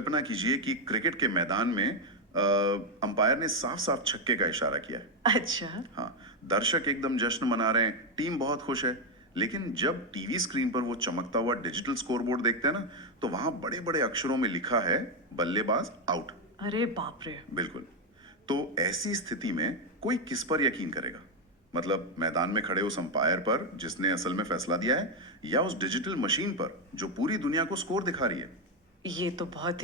कल्पना कीजिए कि क्रिकेट के मैदान में अंपायर ने साफ साफ छक्के का इशारा किया है। अच्छा। हाँ, दर्शक एकदम जश्न मना रहे हैं, टीम बहुत खुश है। लेकिन जब टीवी स्क्रीन पर वो चमकता हुआ डिजिटल स्कोरबोर्ड देखते हैं ना, तो वहां बड़े बड़े अक्षरों में लिखा है बल्लेबाज आउट। अरे बाप रे। बिल्कुल। तो ऐसी स्थिति में कोई किस पर यकीन करेगा? मतलब मैदान में खड़े उस अंपायर पर जिसने असल में फैसला दिया है, या उस डिजिटल मशीन पर जो पूरी दुनिया को स्कोर दिखा रही है? ये तो बहुत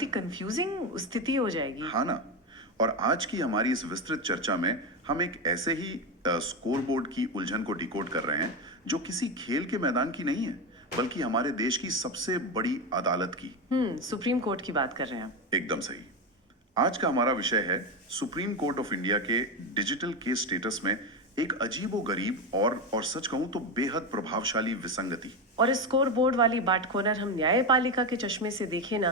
ही कंफ्यूजिंग स्थिति हो जाएगी। हाँ ना। और आज की हमारी इस विस्तृत चर्चा में हम एक ऐसे ही स्कोरबोर्ड की उलझन को डिकोड कर रहे हैं जो किसी खेल के मैदान की नहीं है, बल्कि हमारे देश की सबसे बड़ी अदालत की। सुप्रीम कोर्ट की बात कर रहे हैं आप। एकदम सही। आज का हमारा विषय है सुप्रीम कोर्ट ऑफ इंडिया के डिजिटल केस स्टेटस में एक अजीबोगरीब और सच कहूं तो बेहद प्रभावशाली विसंगति। और इस स्कोर बोर्ड वाली बाट को अगर हम न्यायपालिका के चश्मे से देखें ना,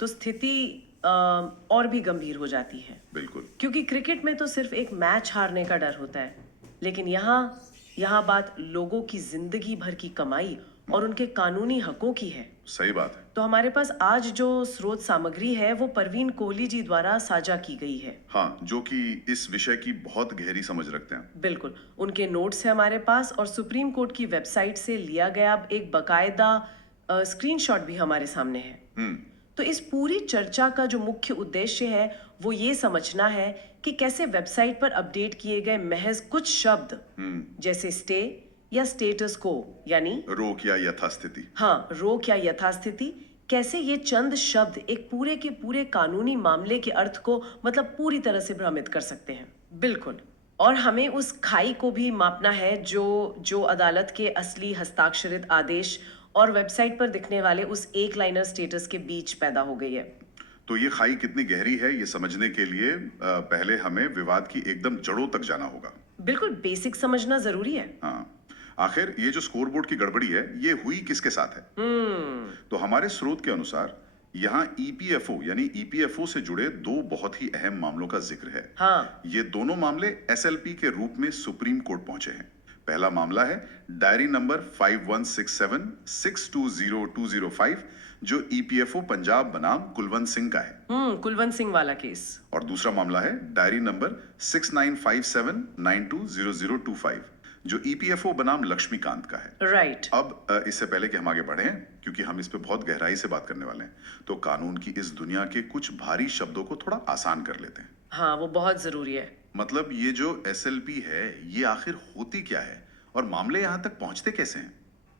तो स्थिति और भी गंभीर हो जाती है। बिल्कुल। क्योंकि क्रिकेट में तो सिर्फ एक मैच हारने का डर होता है, लेकिन यहाँ बात लोगों की जिंदगी भर की कमाई और उनके कानूनी हकों की है। सही बात है। तो हमारे पास आज जो स्रोत सामग्री है वो परवीन कोहली जी द्वारा साझा की गई है। हाँ, जो कि इस विषय की बहुत गहरी समझ रखते हैं। बिल्कुल, उनके नोट्स है हमारे पास, और सुप्रीम कोर्ट की वेबसाइट से लिया गया एक बकायदा स्क्रीनशॉट भी हमारे सामने है। तो इस पूरी चर्चा का जो मुख्य उद्देश्य है वो ये समझना है कि कैसे वेबसाइट पर अपडेट किए गए महज कुछ शब्द जैसे स्टे या स्टेटस को, यानी रोक या यथास्थिति, रोक या यथास्थिति, कैसे ये चंद शब्द एक पूरे के पूरे कानूनी मामले के अर्थ को मतलब पूरी तरह से भ्रमित कर सकते हैं। बिल्कुल। और हमें उस खाई को भी मापना है जो अदालत के असली हस्ताक्षरित आदेश और वेबसाइट पर दिखने वाले उस एक लाइनर स्टेटस के बीच पैदा हो गई है। तो ये खाई कितनी गहरी है ये समझने के लिए पहले हमें विवाद की एकदम जड़ों तक जाना होगा। बिल्कुल, बेसिक समझना जरूरी है। हाँ, आखिर ये जो स्कोरबोर्ड की गड़बड़ी है ये हुई किसके साथ है? तो हमारे स्रोत के अनुसार यहाँ ईपीएफओ यानी ईपीएफओ से जुड़े दो बहुत ही अहम मामलों का जिक्र है। ये दोनों मामले एसएलपी के रूप में सुप्रीम कोर्ट पहुंचे हैं। पहला मामला है डायरी नंबर 5167620205, जो ईपीएफओ पंजाब बनाम कुलवंत सिंह का है। कुलवंत सिंह वाला केस। और दूसरा मामला है डायरी नंबर 6957920025, जो ईपीएफओ बनाम लक्ष्मीकांत का है। राइट। अब इससे पहले कि हम आगे बढ़ें, क्योंकि हम इस पे बहुत गहराई से बात करने वाले हैं, तो कानून की इस दुनिया के कुछ भारी शब्दों को थोड़ा आसान कर लेते हैं। हाँ, वो बहुत जरूरी है। मतलब ये जो एसएलपी है ये आखिर होती क्या है और मामले यहाँ तक पहुंचते कैसे हैं?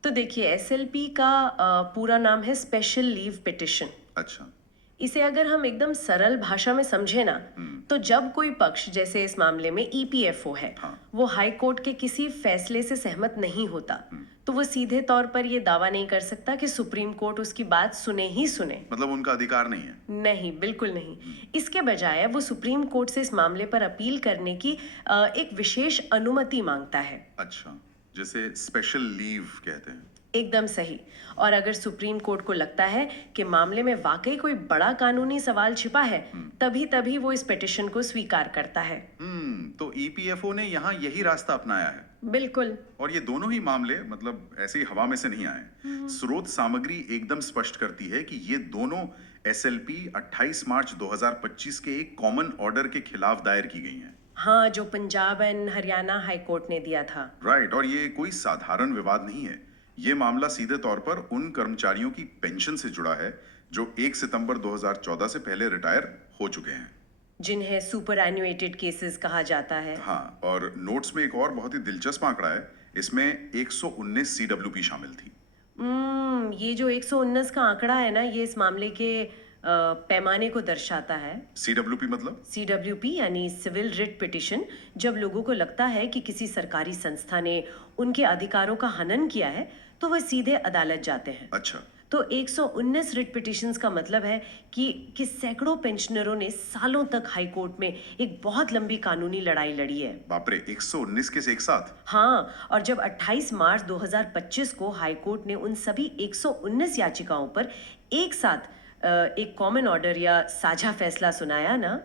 तो देखिए, एसएलपी का पूरा नाम है स्पेशल लीव पिटिशन। अच्छा। इसे अगर हम एकदम सरल भाषा में समझे ना, तो जब कोई पक्ष, जैसे इस मामले में ईपीएफओ है, वो हाई कोर्ट के किसी फैसले से सहमत नहीं होता, तो वो सीधे तौर पर ये दावा नहीं कर सकता कि सुप्रीम कोर्ट उसकी बात सुने ही सुने। मतलब उनका अधिकार नहीं है? नहीं, बिल्कुल नहीं। इसके बजाय वो सुप्रीम कोर्ट से इस मामले पर अपील करने की एक विशेष अनुमति मांगता है। अच्छा, जैसे स्पेशल लीव कहते हैं। एकदम सही। और अगर सुप्रीम कोर्ट को लगता है कि मामले में वाकई कोई बड़ा कानूनी सवाल छिपा है, तभी वो इस पिटिशन को स्वीकार करता है। तो ईपीएफओ ने यहाँ यही रास्ता अपनाया है। बिल्कुल। और ये दोनों ही मामले मतलब ऐसे ही हवा में से नहीं आए। स्रोत सामग्री एकदम स्पष्ट करती है कि ये दोनों एसएलपी 28 मार्च 2025 के एक कॉमन ऑर्डर के खिलाफ दायर की गई हैं। हाँ, जो Punjab and Haryana high court ने दिया था। राइट। और ये कोई साधारण विवाद नहीं है। ये मामला सीधे तौर पर उन कर्मचारियों की पेंशन से जुड़ा है जो 1 सितंबर 2014 से पहले रिटायर हो चुके हैं, जिन्हें सुपर एन्युएटेड केसेस कहा जाता है। हाँ, और नोट्स में एक और बहुत ही दिलचस्प आंकड़ा है। इसमें 119 सीडब्ल्यूपी शामिल थी। ये जो 119 का आंकड़ा है ना, ये इस मामले के पैमाने को दर्शाता है। सीडब्ल्यूपी मतलब? सीडब्ल्यूपी यानी सिविल रिट पिटिशन। जब लोगों को लगता है कि किसी सरकारी संस्था ने उनके अधिकारों का हनन किया है, तो वह सीधे अदालत जाते हैं। अच्छा। तो 119 रिट पिटिशंस का मतलब है कि सैकड़ों पेंशनरों ने सालों तक हाई कोर्ट में एक बहुत लंबी कानूनी लड़ाई लड़ी है। बाप रे, 119 केस एक साथ? हाँ, और जब 28 मार्च 2025 को हाई कोर्ट ने उन सभी 119 याचिकाओं पर एक साथ एक कॉमन ऑर्डर या साझा फैसला सुनाया ना,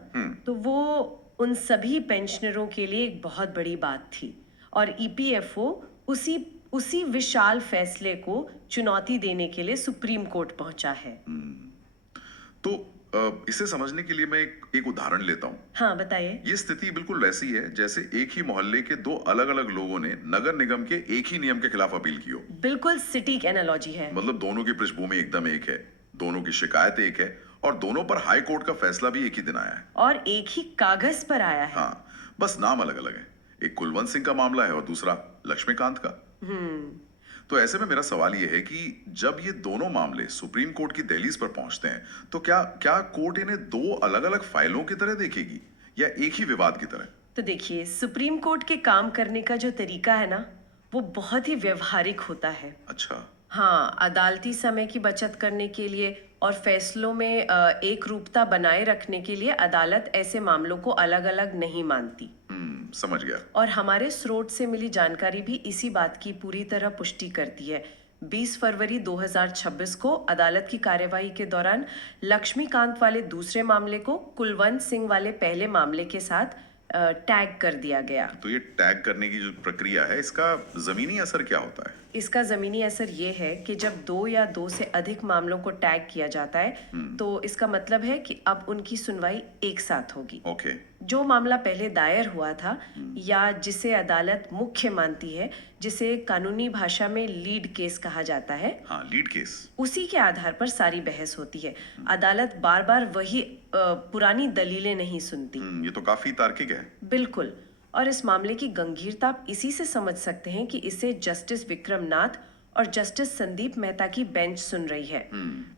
तो वो उन सभी पेंशनरों के लिए एक बहुत बड़ी बात थी। और ईपीएफओ उसी विशाल फैसले को चुनौती देने के लिए सुप्रीम कोर्ट पहुंचा है। तो इसे समझने के लिए मैं एक उदाहरण लेता हूँ। हाँ, बताइए। ये स्थिति बिल्कुल वैसी है जैसे एक ही मोहल्ले के दो अलग अलग लोगों ने नगर निगम के एक ही नियम के खिलाफ अपील की हो। बिल्कुल सटीक एनालॉजी है। मतलब दोनों की पृष्ठभूमि एकदम एक है, दोनों की शिकायत एक है और दोनों पर हाई कोर्ट का फैसला भी एक ही दिन आया है। और एक ही कागज पर आया है। हाँ, बस नाम अलग अलग है। एक कुलवंत सिंह का मामला है और दूसरा लक्ष्मीकांत का। तो ऐसे में मेरा सवाल ये है कि जब ये दोनों मामले सुप्रीम कोर्ट की दहलीज पर पहुंचते हैं तो क्या क्या कोर्ट इन्हें दो अलग अलग फाइलों की तरह देखेगी या एक ही विवाद की तरह? तो देखिए, सुप्रीम कोर्ट के काम करने का जो तरीका है ना, वो बहुत ही व्यवहारिक होता है। अच्छा। हाँ, अदालती समय की बचत करने के लिए और फैसलों में एक रूपता बनाए रखने के लिए अदालत ऐसे मामलों को अलग-अलग नहीं मानती। समझ गया। और हमारे स्रोत से मिली जानकारी भी इसी बात की पूरी तरह पुष्टि करती है। 20 फरवरी 2026 को अदालत की कार्यवाही के दौरान लक्ष्मीकांत वाले दूसरे मामले को कुलवंत सिंह वाले पहले मामले के साथ टैग कर दिया गया। तो ये टैग करने की जो प्रक्रिया है इसका जमीनी असर क्या होता है? इसका जमीनी असर ये है कि जब दो या दो से अधिक मामलों को टैग किया जाता है तो इसका मतलब है कि अब उनकी सुनवाई एक साथ होगी। ओके। जो मामला पहले दायर हुआ था या जिसे अदालत मुख्य मानती है, जिसे कानूनी भाषा में लीड केस कहा जाता है, हाँ, लीड केस। उसी के आधार पर सारी बहस होती है। अदालत बार बार वही पुरानी दलीलें नहीं सुनती। ये तो काफी तार्किक है। बिल्कुल। और इस मामले की गंभीरता आप इसी से समझ सकते हैं कि इसे जस्टिस विक्रम नाथ और जस्टिस संदीप मेहता की बेंच सुन रही है।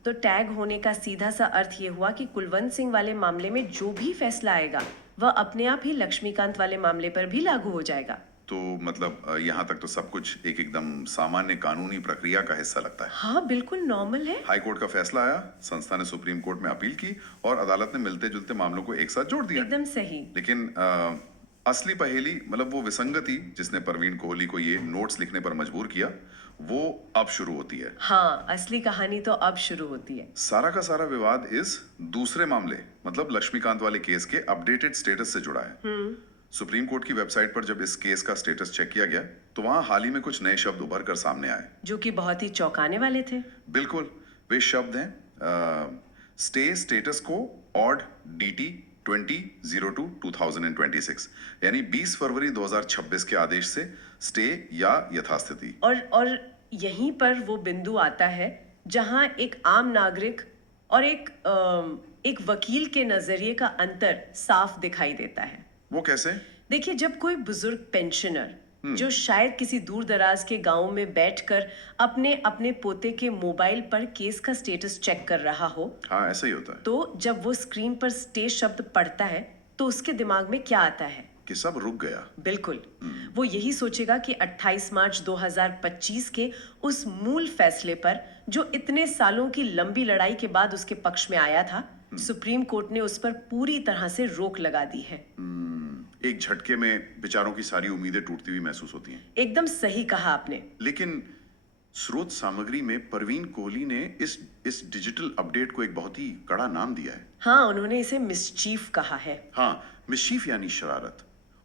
तो टैग होने का सीधा सा अर्थ ये हुआ कि कुलवंत सिंह वाले मामले में जो भी फैसला आएगा वह अपने आप ही लक्ष्मीकांत वाले मामले पर भी लागू हो जाएगा। तो मतलब यहाँ तक तो सब कुछ एक एकदम सामान्य कानूनी प्रक्रिया का हिस्सा लगता है। हाँ, बिल्कुल नॉर्मल है। हाई कोर्ट का फैसला आया, संस्था ने सुप्रीम कोर्ट में अपील की और अदालत ने मिलते जुलते मामलों को एक साथ जोड़ दिया। एकदम सही। लेकिन असली पहेली, मतलब वो विसंगति जिसने परवीन कोहली को ये नोट्स लिखने पर मजबूर किया, वो अब शुरू होती है। हाँ, असली कहानी तो अब शुरू होती है। सारा का सारा विवाद इस दूसरे मामले, मतलब लक्ष्मीकांत वाले केस के अपडेटेड स्टेटस से जुड़ा है। सुप्रीम कोर्ट की वेबसाइट पर जब इस केस का स्टेटस चेक किया गया तो वहां हाल ही में कुछ नए शब्द उभर कर सामने आए जो कि बहुत ही चौंकाने वाले थे। बिल्कुल, वे शब्द हैं स्टे स्टेटस को ऑड DT 20/02/2026, यानी 20 फरवरी 2026 के आदेश से स्टे या यथास्थिति। और यहीं पर वो बिंदु आता है जहां एक आम नागरिक और एक वकील के नजरिए का अंतर साफ दिखाई देता है। वो कैसे? देखिए, जब कोई बुजुर्ग पेंशनर जो शायद किसी दूर दराज के गांव में बैठकर अपने अपने पोते के मोबाइल पर केस का स्टेटस चेक कर रहा हो, हाँ ऐसा ही होता है, तो जब वो स्क्रीन पर स्टे शब्द पढ़ता है तो उसके दिमाग में क्या आता है कि सब रुक गया। बिल्कुल। वो यही सोचेगा कि 28 मार्च 2025 के उस मूल फैसले पर जो इतने सालों की लंबी लड़ाई के बाद उसके पक्ष में आया था, सुप्रीम कोर्ट ने उस पर पूरी तरह से रोक लगा दी है। एक झटके में बेचारों की सारी उम्मीदें टूटती हुई महसूस होती हैं। एकदम सही कहा आपने। लेकिन स्रोत सामग्री में परवीन कोहली ने इस डिजिटल अपडेट को एक बहुत ही कड़ा नाम दिया है। हाँ, उन्होंने इसे मिसचीफ कहा है। हाँ, मिसचीफ यानी शरारत।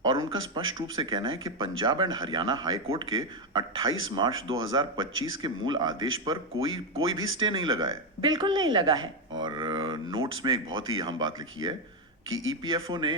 और उनका स्पष्ट रूप से कहना है कि Punjab and Haryana high court के 28 मार्च 2025 के मूल आदेश पर कोई भी स्टे नहीं लगा है। बिल्कुल नहीं लगा है। और नोट्स में एक बहुत ही अहम बात लिखी है कि EPFO ने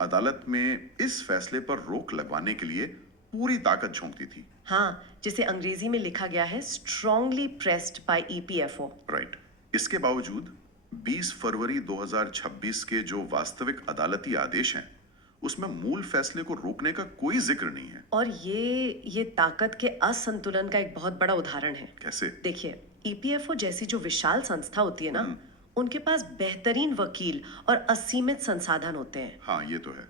अदालत में इस फैसले पर रोक लगवाने के लिए पूरी ताकत झोंक दी थी। हाँ, जिसे अंग्रेजी में लिखा गया है strongly pressed by EPFO। Right. इसके बावजूद 20 फरवरी 2026 के जो वास्तविक अदालती आदेश हैं, उसमें मूल फैसले को रोकने का कोई जिक्र नहीं है। और ये ताकत के असंतुलन का एक बहुत बड़ा उदाहरण है। कैसे? देखिए, EPFO जैसी जो विशाल संस्था होती है ना, उनके पास बेहतरीन वकील और असीमित संसाधन होते हैं। हाँ, ये तो है।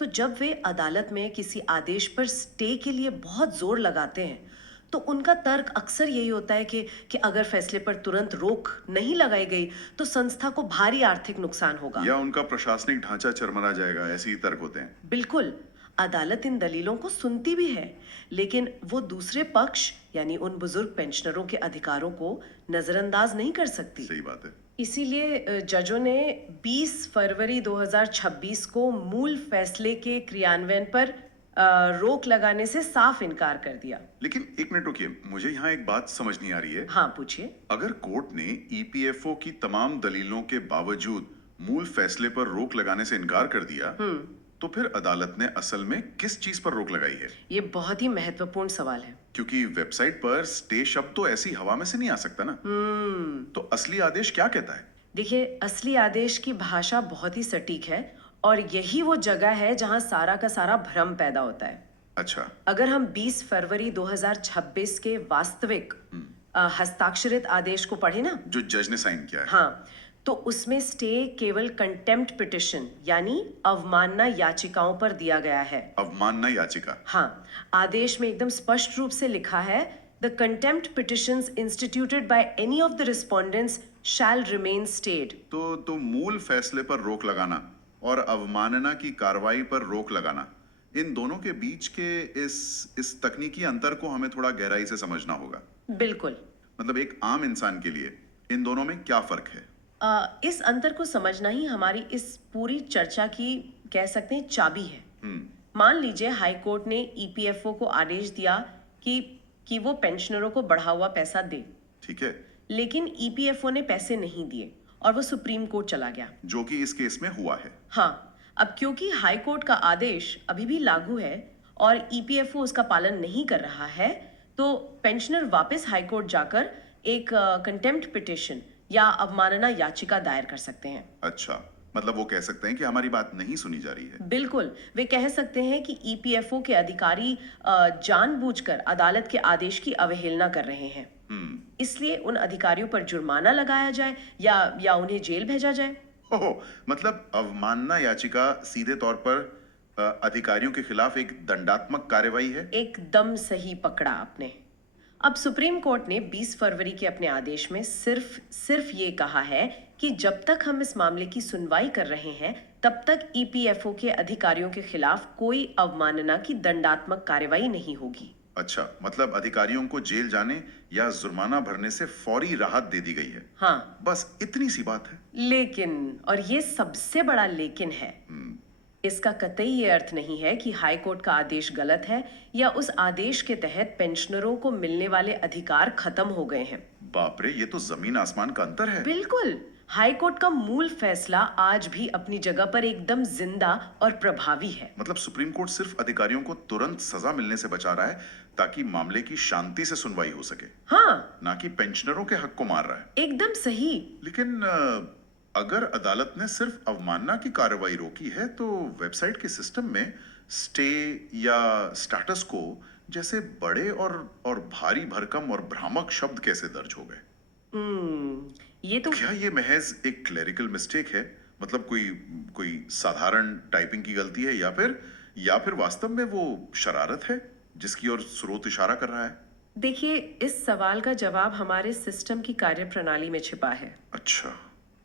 तो जब वे अदालत में किसी आदेश पर स्टे के लिए बहुत जोर लगाते हैं तो उनका तर्क अक्सर यही होता है कि अगर फैसले पर तुरंत रोक नहीं लगाई गई तो संस्था को भारी आर्थिक नुकसान होगा या उनका प्रशासनिक ढांचा चरमरा जाएगा, ऐसे ही तर्क होते हैं। बिल्कुल। अदालत इन दलीलों को सुनती भी है, लेकिन वो दूसरे पक्ष यानी उन बुजुर्ग पेंशनरों के अधिकारों को नजरअंदाज नहीं कर सकती। सही बात है। इसीलिए जजों ने 20 फरवरी 2026 को मूल फैसले के क्रियान्वयन पर रोक लगाने से साफ इनकार कर दिया। लेकिन एक मिनट रुकिए, मुझे यहाँ एक बात समझ नहीं आ रही है। हाँ, पूछिए। अगर कोर्ट ने ईपीएफओ की तमाम दलीलों के बावजूद मूल फैसले पर रोक लगाने से इनकार कर दिया, तो फिर अदालत ने असल में किस चीज पर रोक लगाई है? ये बहुत ही महत्वपूर्ण सवाल है। क्योंकि वेबसाइट पर स्टे शब्द तो ऐसी हवा में से नहीं आ सकता ना। तो असली आदेश क्या कहता है? देखिए, असली आदेश की भाषा बहुत ही सटीक है और यही वो जगह है जहां सारा का सारा भ्रम पैदा होता है। अच्छा। अगर हम 20 फरवरी 2026 के वास्तविक हस्ताक्षरित आदेश को पढ़े ना, जो जज ने साइन किया है। हाँ, तो उसमें स्टे केवल कंटेम्प्ट पिटिशन यानी अवमानना याचिकाओं पर दिया गया है। अवमानना याचिका? हाँ, आदेश में एकदम स्पष्ट रूप से लिखा है, the contempt petitions instituted by any of the respondents shall remain stayed. तो मूल फैसले पर रोक लगाना और अवमानना की कार्रवाई पर रोक लगाना, इन दोनों के बीच के इस तकनीकी अंतर को हमें थोड़ा गहराई से समझना होगा। बिल्कुल। मतलब एक आम इंसान के लिए इन दोनों में क्या फर्क है? इस अंतर को समझना ही हमारी इस पूरी चर्चा की, कह सकते हैं, चाबी है। मान लीजिए हाई कोर्ट ने ईपीएफओ को आदेश दिया कि वो पेंशनरों को बढ़ा हुआ पैसा दे। ठीक है। लेकिन ईपीएफओ ने पैसे नहीं दिए और वो सुप्रीम कोर्ट चला गया, जो कि इस केस में हुआ है। हाँ, अब क्योंकि हाई कोर्ट का आदेश अभी भी लागू है और ईपीएफओ उसका पालन नहीं कर रहा है, तो पेंशनर वापस हाई कोर्ट जाकर एक कंटेम्प्ट पिटिशन या अवमानना याचिका दायर कर सकते हैं। अच्छा, मतलब वो कह सकते हैं कि हमारी बात नहीं सुनी जा रही है। बिल्कुल, वे कह सकते हैं कि ईपीएफओ के अधिकारी जानबूझकर अदालत के आदेश की अवहेलना कर रहे हैं। इसलिए उन अधिकारियों पर जुर्माना लगाया जाए या उन्हें जेल भेजा जाए। ओह, मतलब अवमानना याचिका सीधे तौर पर अधिकारियों के खिलाफ एक दंडात्मक कार्यवाही है। एकदम सही पकड़ा आपने। अब सुप्रीम कोर्ट ने 20 फरवरी के अपने आदेश में सिर्फ ये कहा है कि जब तक हम इस मामले की सुनवाई कर रहे हैं, तब तक ईपीएफओ के अधिकारियों के खिलाफ कोई अवमानना की दंडात्मक कार्यवाही नहीं होगी। अच्छा, मतलब अधिकारियों को जेल जाने या जुर्माना भरने से फौरी राहत दे दी गई है। हाँ, बस इतनी सी बात है। लेकिन, और ये सबसे बड़ा लेकिन है, इसका कतई ये अर्थ नहीं है कि हाई कोर्ट का आदेश गलत है या उस आदेश के तहत पेंशनरों को मिलने वाले अधिकार खत्म हो गए हैं। बाप रे, ये तो जमीन आसमान का अंतर है। बिल्कुल, हाई कोर्ट का मूल फैसला आज भी अपनी जगह पर एकदम जिंदा और प्रभावी है। मतलब सुप्रीम कोर्ट सिर्फ अधिकारियों को तुरंत सजा मिलने से बचा रहा है ताकि मामले की शांति से सुनवाई हो सके। हाँ, ना कि पेंशनरों के हक को मार रहा है। एकदम सही। लेकिन अगर अदालत ने सिर्फ अवमानना की कार्रवाई रोकी है, तो वेबसाइट के सिस्टम में स्टे या स्टेटस को जैसे बड़े और भारी भरकम और भ्रामक शब्द कैसे दर्ज हो गए? ये तो क्या ये महज एक क्लेरिकल मिस्टेक है? मतलब कोई साधारण टाइपिंग की गलती है या फिर वास्तव में वो शरारत है जिसकी ओर स्रोत इशारा कर रहा है? देखिए, इस सवाल का जवाब हमारे सिस्टम की कार्यप्रणाली में छिपा है। अच्छा,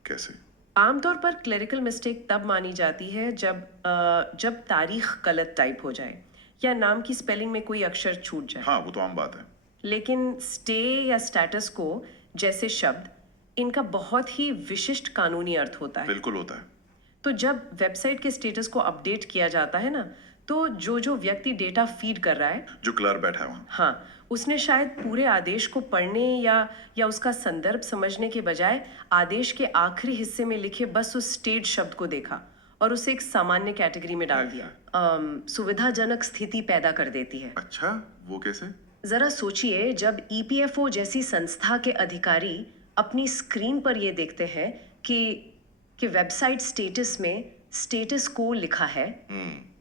कैसे? आमतौर पर क्लेरिकल मिस्टेक तब मानी जाती है जब तारीख गलत टाइप हो जाए या नाम की स्पेलिंग में कोई अक्षर छूट जाए। हाँ, वो तो आम बात है। लेकिन स्टे या स्टेटस को जैसे शब्द, इनका बहुत ही विशिष्ट कानूनी अर्थ होता है। बिल्कुल होता है। तो जब वेबसाइट के स्टेटस को अपडेट किया जाता है ना, तो जो व्यक्ति डेटा फीड कर रहा है, जो क्लर्क बैठा है वहाँ, हाँ, उसने शायद पूरे आदेश को पढ़ने या उसका संदर्भ समझने के बजाय आदेश के आखिरी हिस्से में लिखे बस उस स्टेट शब्द को देखा और उसे एक सामान्य कैटेगरी में डाल दिया। सुविधाजनक स्थिति पैदा कर देती है। अच्छा, वो कैसे? जरा सोचिए, जब ईपीएफओ जैसी संस्था के अधिकारी अपनी स्क्रीन पर ये देखते हैं कि वेबसाइट स्टेटस में स्टेटस को लिखा है,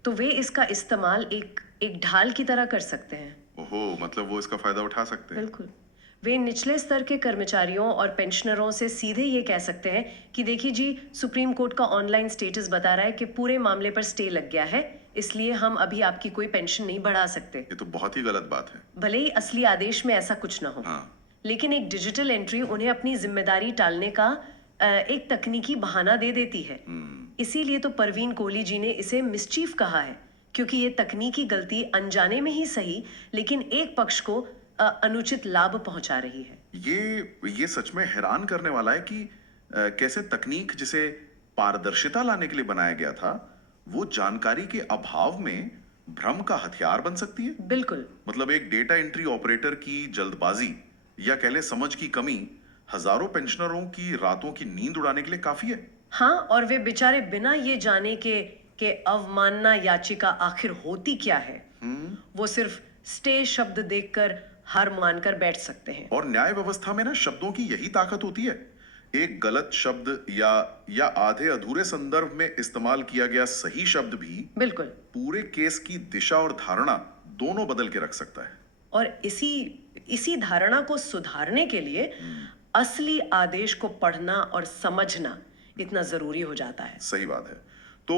तो वे इसका इस्तेमाल एक ढाल की तरह कर सकते हैं। ओहो, मतलब वो इसका फायदा उठा सकते हैं। बिल्कुल, वे निचले स्तर के कर्मचारियों और पेंशनरों से सीधे ये कह सकते हैं कि देखिए जी, सुप्रीम कोर्ट का ऑनलाइन स्टेटस बता रहा है कि पूरे मामले पर स्टे लग गया है, इसलिए हम अभी आपकी कोई पेंशन नहीं बढ़ा सकते। ये तो बहुत ही गलत बात है। भले ही असली आदेश में ऐसा कुछ ना हो। हाँ। लेकिन एक डिजिटल एंट्री उन्हें अपनी जिम्मेदारी टालने का एक तकनीकी बहाना दे देती है। इसीलिए तो परवीन कोहली जी ने इसे मिसचीफ कहा है, क्योंकि ये तकनीकी गलती अनजाने में ही सही, लेकिन एक पक्ष को अनुचित लाभ पहुंचा रही है। ये सच में हैरान करने वाला है कि कैसे तकनीक जिसे पारदर्शिता लाने के लिए बनाया गया था, वो जानकारी के अभाव में भ्रम का हथियार बन सकती है। बिल्कुल। मतलब एक डेटा एंट्री ऑपरेटर की जल्दबाजी या कह ले समझ की कमी हजारों पेंशनरों की रातों की नींद उड़ाने के लिए काफी है। हाँ, और वे बेचारे बिना ये जाने के अवमानना याचिका आखिर होती क्या है, वो सिर्फ स्टे शब्द देखकर हार मानकर बैठ सकते हैं। और न्याय व्यवस्था में ना शब्दों की यही ताकत होती है। एक गलत शब्द या आधे अधूरे संदर्भ में इस्तेमाल किया गया सही शब्द भी बिल्कुल। पूरे केस की दिशा और धारणा दोनों बदल के रख सकता है। और इसी धारणा को सुधारने के लिए असली आदेश को पढ़ना और समझना इतना जरूरी हो जाता है। सही बात है। तो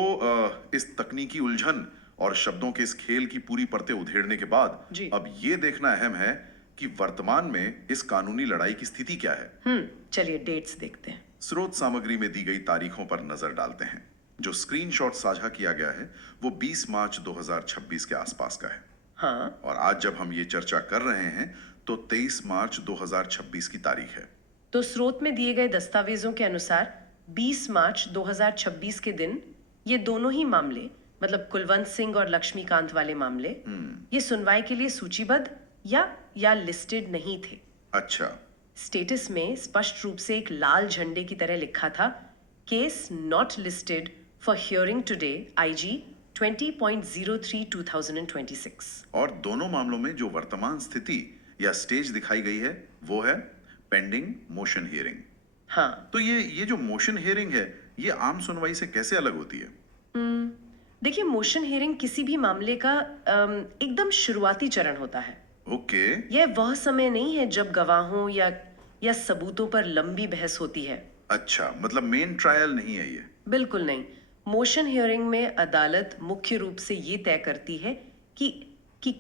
इस तकनीकी उलझन और शब्दों के इस खेल की पूरी परतें उधेड़ने के बाद जी। अब ये देखना अहम है कि वर्तमान में इस कानूनी लड़ाई की स्थिति क्या है। चलिए डेट्स देखते हैं। स्रोत सामग्री में दी गई तारीखों पर नजर डालते हैं। जो स्क्रीनशॉट साझा किया गया है वो 20 मार्च 2026 के आसपास का है। हाँ। और आज जब हम ये चर्चा कर रहे हैं तो 23 मार्च 2026 की तारीख है। तो स्रोत में दिए गए दस्तावेजों के अनुसार 20 मार्च 2026 के दिन ये दोनों ही मामले, मतलब कुलवंत सिंह और लक्ष्मीकांत वाले मामले, ये सुनवाई के लिए सूचीबद्ध या लिस्टेड नहीं थे। अच्छा। स्टेटस में स्पष्ट रूप से एक लाल झंडे की तरह लिखा था, case not listed for hearing today IG 20.03/2026। और दोनों मामलों में जो वर्तमान स्थिति या स्टेज दिखाई गई है वो है पेंडिंग मोशन हियरिंग। हाँ। तो ये जो मोशन हियरिंग है ये आम सुनवाई से कैसे अलग होती है? देखिए, मोशन हियरिंग किसी भी मामले का एकदम शुरुआती चरण होता है। ओके। यह वह समय नहीं है जब गवाहों या सबूतों पर लंबी बहस होती है। अच्छा, मतलब मेन ट्रायल नहीं है ये। बिल्कुल नहीं। मोशन हियरिंग में अदालत मुख्य रूप से ये तय करती है कि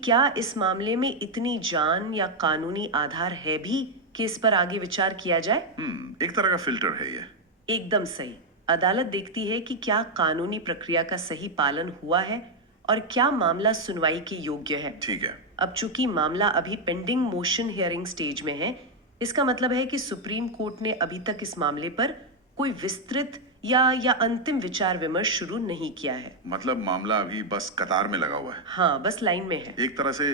क्या इस मामले में इतनी जान या कानूनी आधार है भी कि इस पर आगे विचार किया जाए। एक तरह का फिल्टर है ये। एकदम सही। अदालत देखती है कि क्या कानूनी प्रक्रिया का सही पालन हुआ है और क्या मामला सुनवाई के योग्य है। ठीक है। अब चूंकि मामला अभी पेंडिंग मोशन हियरिंग स्टेज में है, इसका मतलब है कि सुप्रीम कोर्ट ने अभी तक इस मामले पर कोई विस्तृत या अंतिम विचार विमर्श शुरू नहीं किया है। मतलब मामला अभी बस कतार में लगा हुआ है। हाँ, बस लाइन में है। एक तरह से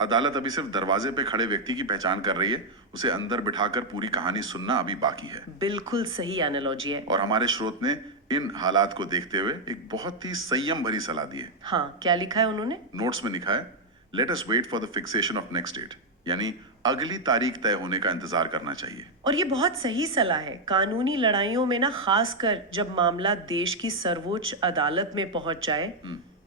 अदालत अभी सिर्फ दरवाजे पे खड़े व्यक्ति की पहचान कर रही है, उसे अंदर बिठाकर पूरी कहानी सुनना अभी बाकी है। बिल्कुल सही एनालॉजी है। और हमारे स्रोत ने इन हालात को देखते हुए एक बहुत ही संयम भरी सलाह दी है। हाँ, क्या लिखा है उन्होंने? नोट्स में लिखा है, let us wait for the fixation of next date, यानी अगली तारीख तय होने का इंतजार करना चाहिए। और ये बहुत सही सलाह है। कानूनी लड़ाइयों में ना, खासकर जब मामला देश की सर्वोच्च अदालत में पहुंच जाए,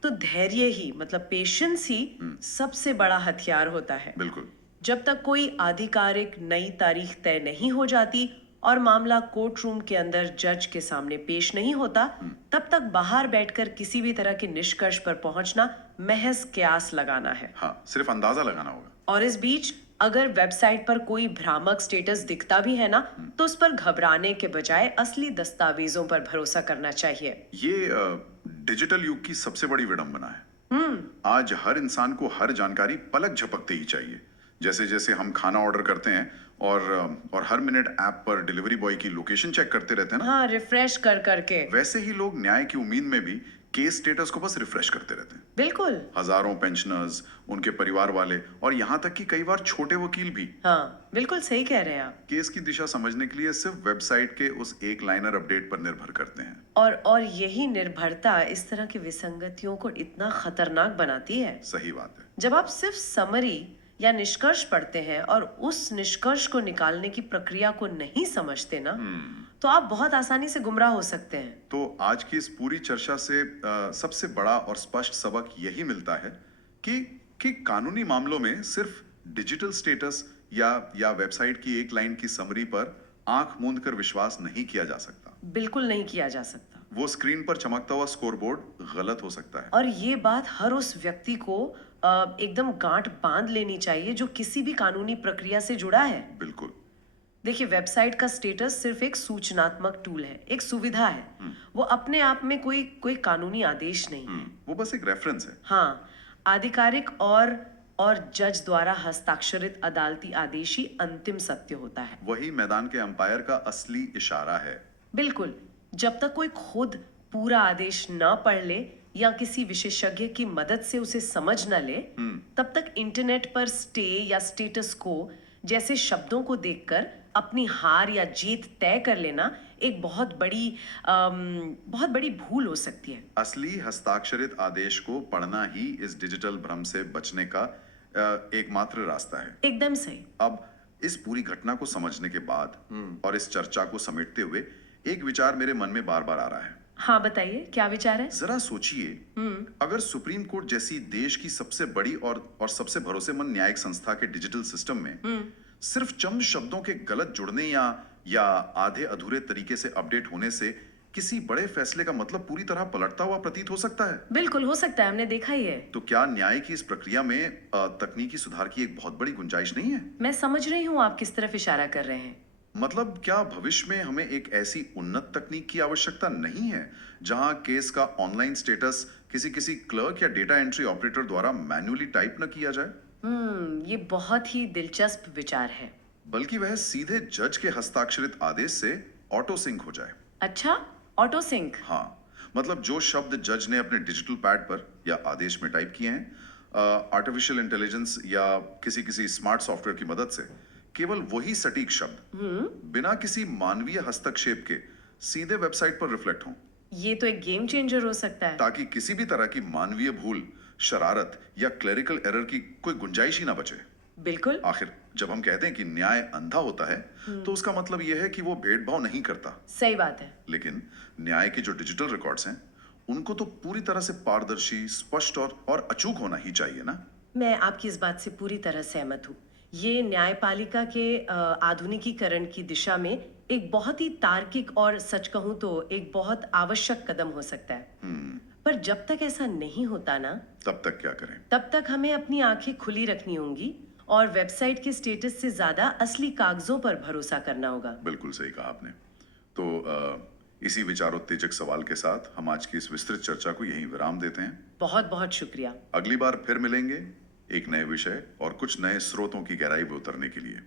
तो धैर्य ही, मतलब पेशेंस ही सबसे बड़ा हथियार होता है। बिल्कुल। जब तक कोई आधिकारिक नई तारीख तय नहीं हो जाती और मामला कोर्ट रूम के अंदर जज के सामने पेश नहीं होता, तब तक बाहर बैठकर किसी भी तरह के निष्कर्ष पर पहुंचना महज कयास लगाना है। हाँ, सिर्फ अंदाजा लगाना होगा। और इस बीच अगर वेबसाइट पर कोई भ्रामक स्टेटस दिखता भी है ना, तो उस पर घबराने के बजाय असली दस्तावेजों पर भरोसा करना चाहिए। ये डिजिटल युग की सबसे बड़ी विडंबना है। आज हर इंसान को हर जानकारी पलक झपकते ही चाहिए। जैसे जैसे हम खाना ऑर्डर करते हैं और हर मिनट ऐप पर डिलीवरी बॉय की लोकेशन चेक करते रहते हैं ना, हाँ, रिफ्रेश कर करके। वैसे ही लोग न्याय की उम्मीद में भी केस स्टेटस को बस रिफ्रेश करते रहते हैं। बिल्कुल। हजारों पेंशनर्स, उनके परिवार वाले और यहाँ तक कि कई बार छोटे वकील भी हाँ, बिल्कुल सही कह रहे हैं आप। केस की दिशा समझने के लिए सिर्फ वेबसाइट के उस एक लाइनर अपडेट पर निर्भर करते हैं। और यही निर्भरता इस तरह की विसंगतियों को इतना खतरनाक बनाती है। सही बात है। जब आप सिर्फ समरी या निष्कर्ष पढ़ते हैं और उस निष्कर्ष को निकालने की प्रक्रिया को नहीं समझते ना, तो आप बहुत आसानी से गुमराह हो सकते हैं। तो आज की इस पूरी चर्चा से सबसे बड़ा और स्पष्ट सबक यही मिलता है कि कानूनी मामलों में सिर्फ डिजिटल स्टेटस या वेबसाइट की एक लाइन की समरी पर आंख मूंद कर विश्वास नहीं किया जा सकता। बिल्कुल नहीं किया जा सकता। वो स्क्रीन पर चमकता हुआ स्कोरबोर्ड गलत हो सकता है। और ये बात हर उस व्यक्ति को एकदम गांठ बांध लेनी चाहिए जो किसी भी कानूनी प्रक्रिया से जुड़ा है। बिल्कुल। देखिए, वेबसाइट का स्टेटस सिर्फ एक सूचनात्मक टूल है, एक सुविधा है। वो अपने आप में कोई कानूनी आदेश नहीं है। वो बस एक रेफरेंस है। हाँ, आधिकारिक और जज द्वारा हस्ताक्षरित अदालती आदेश ही अंतिम सत्य होता है। वही मैदान के अंपायर का असली इशारा है। बिल्कुल। जब तक कोई खुद पूरा आदेश न पढ़ ले या किसी विशेषज्ञ की मदद से उसे समझ न ले, तब तक इंटरनेट पर स्टे या स्टेटस को जैसे शब्दों को देखकर अपनी हार या जीत तय कर लेना एक बहुत बड़ी भूल हो सकती है। असली हस्ताक्षरित आदेश को पढ़ना ही इस डिजिटल भ्रम से बचने का एकमात्र रास्ता है। एकदम सही। अब इस पूरी घटना को समझने के बाद और इस चर्चा को समेटते हुए एक विचार मेरे मन में बार बार आ रहा है। हाँ बताइए, क्या विचार है? जरा सोचिए, अगर सुप्रीम कोर्ट जैसी देश की सबसे बड़ी और सबसे भरोसेमंद न्यायिक संस्था के डिजिटल सिस्टम में सिर्फ चंद शब्दों के गलत जुड़ने या आधे अधूरे तरीके से अपडेट होने से किसी बड़े फैसले का मतलब पूरी तरह पलटता हुआ प्रतीत हो सकता है। बिल्कुल हो सकता है, हमने देखा ही है। तो क्या न्याय की इस प्रक्रिया में तकनीकी सुधार की एक बहुत बड़ी गुंजाइश नहीं है? मैं समझ रही हूँ आप किस तरफ इशारा कर रहे हैं। मतलब क्या भविष्य में हमें एक ऐसी उन्नत तकनीक की आवश्यकता नहीं है जहां केस का ऑनलाइन स्टेटस किसी क्लर्क या डेटा एंट्री ऑपरेटर द्वारा मैन्युअली टाइप न किया जाए? ये बहुत ही दिलचस्प विचार है। बल्कि वह सीधे जज के हस्ताक्षरित आदेश से ऑटो सिंक हो जाए। अच्छा, ऑटो सिंक? हाँ, मतलब जो शब्द जज ने अपने डिजिटल पैड पर या आदेश में टाइप किए हैं, आर्टिफिशियल इंटेलिजेंस या किसी स्मार्ट सॉफ्टवेयर की मदद से केवल वही सटीक शब्द बिना किसी मानवीय हस्तक्षेप के सीधे वेबसाइट पर रिफ्लेक्ट हों। ये तो एक गेम चेंजर हो सकता है। ताकि किसी भी तरह की मानवीय भूल, शरारत या क्लेरिकल एरर की कोई गुंजाइश ही ना बचे। बिल्कुल। आखिर जब हम कहते हैं कि न्याय अंधा होता है, तो उसका मतलब यह है कि वो भेदभाव नहीं करता। सही बात है। लेकिन न्याय के जो डिजिटल रिकॉर्ड्स हैं, उनको तो पूरी तरह से पारदर्शी, स्पष्ट और अचूक होना ही चाहिए ना। मैं आपकी इस बात से पूरी तरह सहमत हूँ। ये न्यायपालिका के आधुनिकीकरण की दिशा में एक बहुत ही तार्किक और सच कहूँ तो एक बहुत आवश्यक कदम हो सकता है। पर जब तक ऐसा नहीं होता ना, तब तक क्या करें? तब तक हमें अपनी आंखें खुली रखनी होंगी और वेबसाइट के स्टेटस से ज्यादा असली कागजों पर भरोसा करना होगा। बिल्कुल सही कहा आपने। तो इसी विचारोत्तेजक सवाल के साथ हम आज की इस विस्तृत चर्चा को यहीं विराम देते हैं। बहुत बहुत शुक्रिया। अगली बार फिर मिलेंगे एक नए विषय और कुछ नए स्रोतों की गहराई में उतरने के लिए।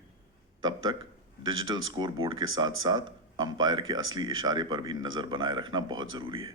तब तक डिजिटल स्कोर बोर्ड के साथ साथ अंपायर के असली इशारे पर भी नजर बनाए रखना बहुत जरूरी है।